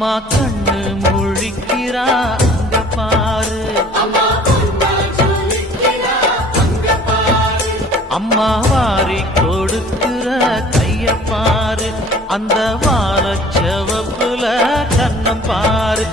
அம்மா கண்ணு முழிக்கிறா அங்க பாரு, அம்மா வாரி கொடுக்கிற கைய பாரு, அந்த வாழ செவப்புல கண்ணம் பாரு.